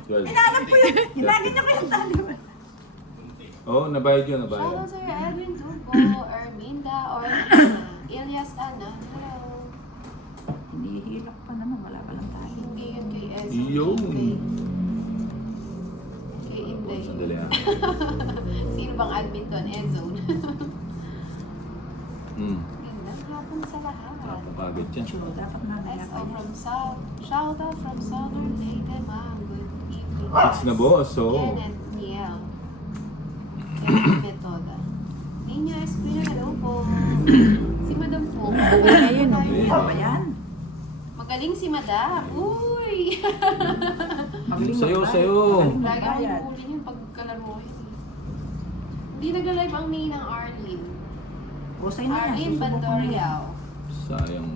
12. Hinahanap ko yun. Lagi niya ko yung tali. Oo, nabayad yun, nabayad. Shoutout sa'yo, Edwin Dugo, Erminda, or Elias Ana. Hello. Hinihilak pa naman. Wala pa lang tayo. Hindi yun kay Ezo. Yun. Kay Oh, Inday. sandali ah. Sino bang admin doon? Ezo. Gandang hapon sa lahat. Napapagod yan. Sure, dapat mamaya SO pa yan. from South. Shoutout from Southern Leyte, ma'am. Good evening. It's na boss, so. Kenneth Miel. Kenneth Metoda. Niña Espina, hello po. Si Madam po. Buo na yun. Okay. Ano ba yan? Magaling si Madam. Uy! Magaling Sayo, magbayad. sayo. Magaling Lagi ako magbayad. nahuli yun pag kalaruhin. Hindi nagla-live ang May ng Arlene. O, sa'yo na yan. Arlene Susubukan mo yan. Bandoriao. Sayang.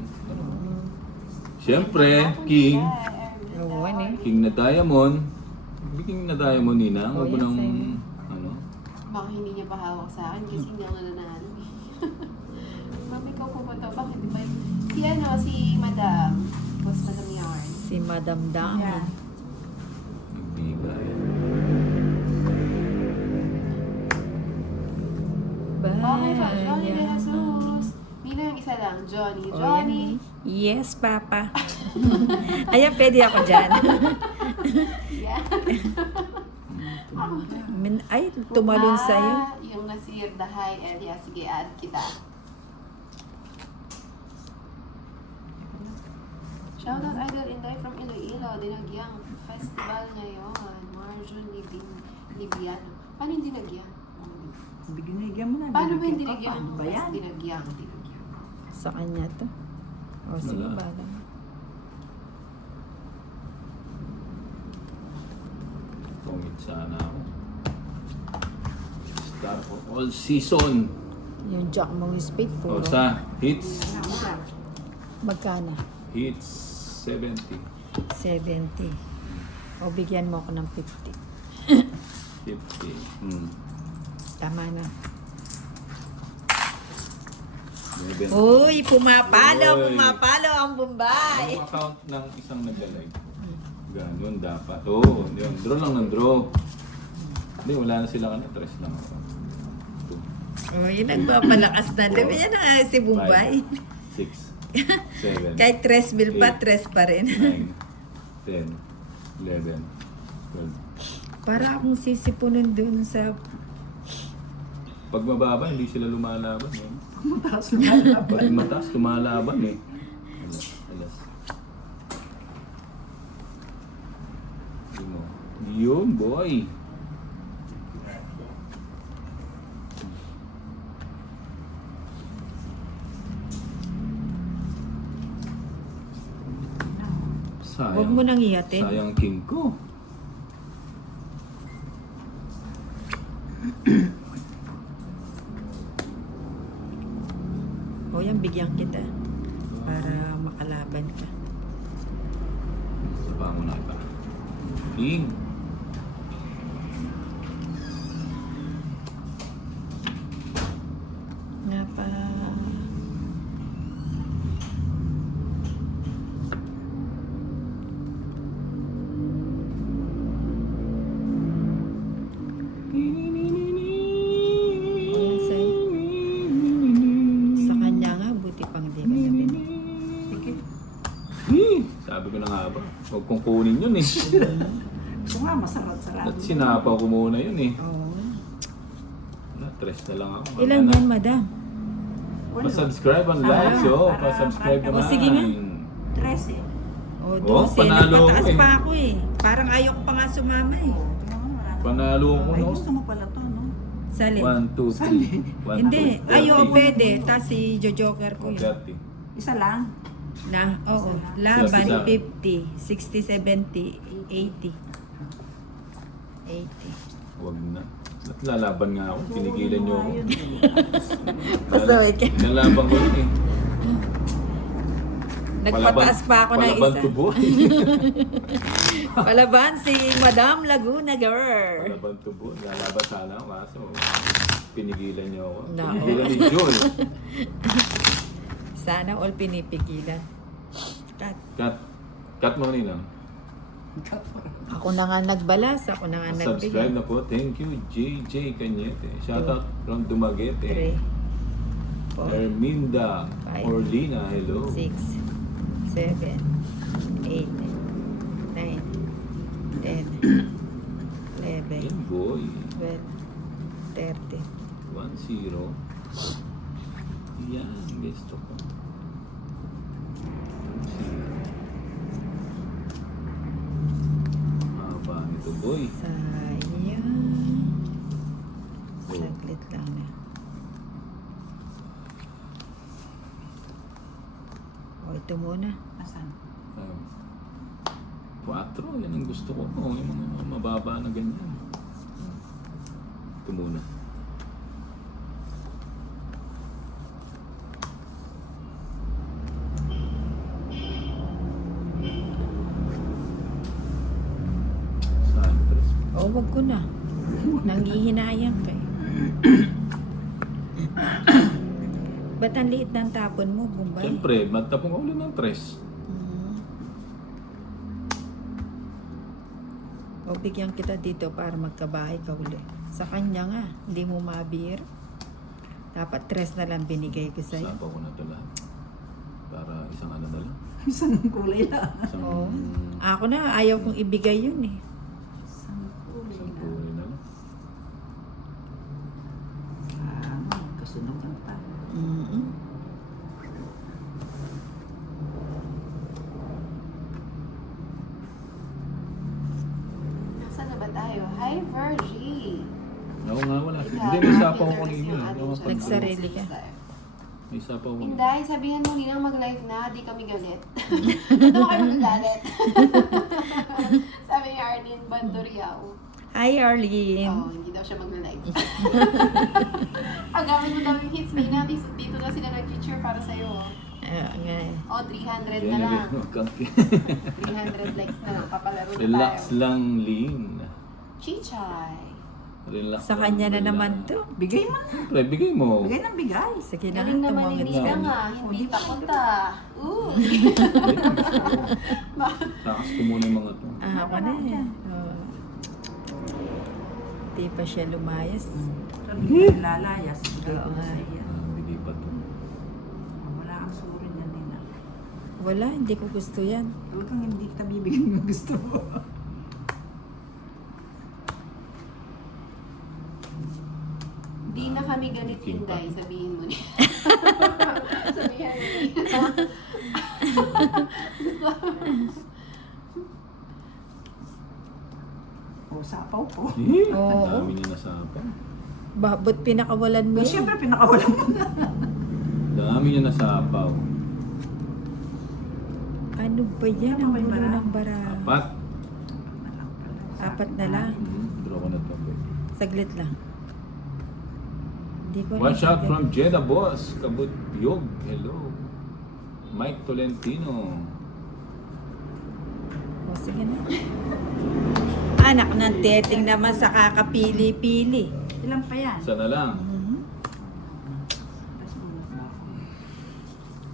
Siyempre, King. Oo, ano eh. King na Diamond. King na Diamond, Nina. Oh, Huwag mo yes, nang, same. ano. Baka hindi niya pahawak sa akin kasi hindi ako nananalo. Mami, ikaw po ba ito? Bakit di ba? Si ano, si Madam. Was Madam Yarn. Si Madam Dami. Yan. Nagbigay. Okay pa, Johnny De Bye. Jesus. Nino yung isa lang, Johnny. Oh, Johnny. yan. Yes, Papa. Ayan, pwede ako dyan. Yeah. Ay, tumalon sa'yo. Yung nasir, dahay, Elia. Sige, add kita. Shoutout Idol Inday from Iloilo. Dinagyang festival ngayon. Marjun Libiano. Paano yung dinagyang? Binigyan mo na. Paano ba yung binigyan ka pa. dinagyang? Ano ba yan? Dinagyang. Sa kanya to. O, sige, Wala. bala. Pungit sana ako. Star for all season. Yung jack mong spade O puro. sa hits. Magkano? Hits 70. 70. O, bigyan mo ako ng 50. 50. Tama na. 70. Uy, pumapalo, Uy. pumapalo ang Bombay. Ang account ng isang nagla-live. Ganun dapat. Oo, yun. Draw lang ng draw. Hindi, wala na sila ano. Tres lang ako. O, yun nagpapalakas na. Diba yan ang si Bombay? 6, 7, Kahit 3 mil pa, 3 pa rin. 9, 10, 11, 12. Para akong sisipunin dun sa... Pag mababa, hindi sila lumalaban. Eh. Mataas lumalaban. Pag mataas, lumalaban eh. Alas, alas. Yun, boy. Sayang. Huwag mo nang ihatid. Sayang king ko. O yan, bigyan kita. Para makalaban ka. Saba mo na iba. King. Nga pa... Ayan, sa kanya nga, buti pang di na nabili. Sige. Sabi ko na nga ba, huwag kong kunin yun eh. Ito nga, masarap sarado. At sinapaw ko muna yun eh. Oo. Tres na lang ako. Ilan yan, madam? Pa-subscribe ang Sana, likes yo. para- Pa-subscribe para- naman. O, sige nga. 13. O, Oh, 12. panalo Nagpataas ko eh. pa ako eh. Parang ayaw ko pa nga sumama eh. Panalo ko Ay, no. gusto mo pala to, no? Salin. 1, 2, 3. Hindi. Ayaw, pwede. Tapos si Jojoker ko yun. 30. Isa lang. Na, oo. Laban, 50, 60, 70, 80. 80. Huwag na. At lalaban nga ako. Pinigilan niyo ako. Pasaway ka. Lalaban ko yun eh. Nagpataas pa ako ng Palaban isa. to boy. Palaban si Madam Laguna Girl. Palaban to boy. Lalaban sana ako. Kaso pinigilan niyo ako. No. Pinigilan ni Jul. Sana all pinipigilan. Cut. Cut. Cut mo kanina. Ako na nga nagbalas, ako na nga Subscribe nagbigay. na po. Thank you, JJ Cañete. Shoutout from Dumaguete. 3, 4, Erminda Five. Orlina, hello. 6, 7, 8, 9, 10, 11, Yan, boy. 12, 13. 1-0. Yan, gusto ko. 1-0. Haba nito, boy. Sayang. Oh. Saglit lang na. O, ito muna. Asan? 4, yan ang gusto ko. Oh, yung mga mababa na ganyan. Ito muna. Saan? O, wag ko na. Nanghihinayang ka eh. Ba't ang liit ng tapon mo, Bombay? Siyempre, matapong ulo ng 3. Mm. O, bigyan kita dito para magkabahay ka uli. Sa kanya nga, hindi mo mabir. Dapat 3 na lang binigay ko sa'yo. Sapa ko na ito lahat. Para isang ano na lang. Isang kulay lang. Isang, Oo. Ako na, ayaw kong ibigay yun eh. Isang kulay isang lang. kulay na lang. Kasunog lang pa. Mm-mm. Nasaan na ba tayo? Hi, Virgie! Ako nga wala. Ikaw, Hindi, may sapa ko nakakita rin kanina. yung Hindi ating ako chat. Nagsarili ka. May sapa ko. Inday, sabihan mo ninang mag-live na, di kami galit. Ito kayo magalit. Sabi ni Arlene Bandoriao. Hi, Arlene. Oh, hindi daw siya mag-live. Ang gamit mo daw yung hits, Nina. Dito na sila nag-feature para sa'yo. Oh. Nga eh. Oh, 300 Yan na na lang. 300 likes na lang. Papalaro na Relax tayo. lang, Lin. Chichay. Relax Sa lang, kanya na relax. naman to. Bigay mo na. Siyempre, bigay mo. Bigay ng bigay. Sige na, Galing naman tumangit ni ka. Nina nga. Hindi takot ah. Ooh. Takas ko muna yung mga to. Ah, ako na eh. Oh. Di pa siya lumayas. Sabi ko, lalayas. Bigay ko Oo na nga. sa iya. Hindi pa to. Wala kang suro niyan din na. Wala, hindi ko gusto yan. Huwag kang hindi kita bibigyan ng gusto mo. Di na kami galit, Inday. Sabihin mo niya. Sabihan mo niya. O, sapaw ko. Eh, Oo. ang dami niya nasapa. Ba't pinakawalan mo Eh, yun? siyempre, pinakawalan mo na. Dami niya nasapaw. Ano ba yan? Ano Ang ba yung gulo bara? ng bara. 4. Apat na lang. Draw ko na to. Saglit lang. Hindi ko One na shot saglit. from Jeddah Boss. Kabut Yog. Hello. Mike Tolentino. O, sige na. Anak ng teting naman sa kakapili-pili. Ilan pa yan? Isa na lang. Mhm. Tapos ulat na ako.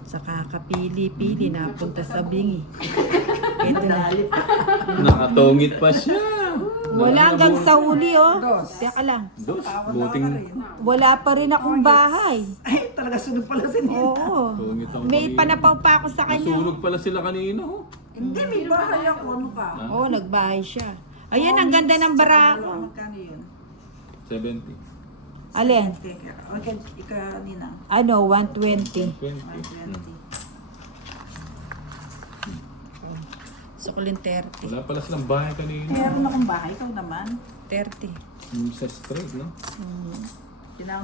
Sa kakapili-pili, napunta sa bingi. Ito na. Nakatongit pa siya. Wala hanggang sa uli, oh. Dos. Teka lang. Dos. Tawa-tawa Buting ka rin. Wala pa rin akong bahay. Ay, talaga sunod pala si Nina. Oo. tongit ako May kanina. panapaw pa ako sa kanya. Nasunog pala sila kanina. Oh. Hindi, may bahay ako. Ano ka? Ah, Oo, nagbahay siya. Ayan, ang ganda ng bara ko. Dalawa, magkano yun? 70. Alin? Teka, okay, Nina. Ano, 120. 20. 120. Sukulin 30. Wala pala silang bahay kanina. Meron akong bahay, ikaw naman. 30. Sa straight, no? Mm. Tinawag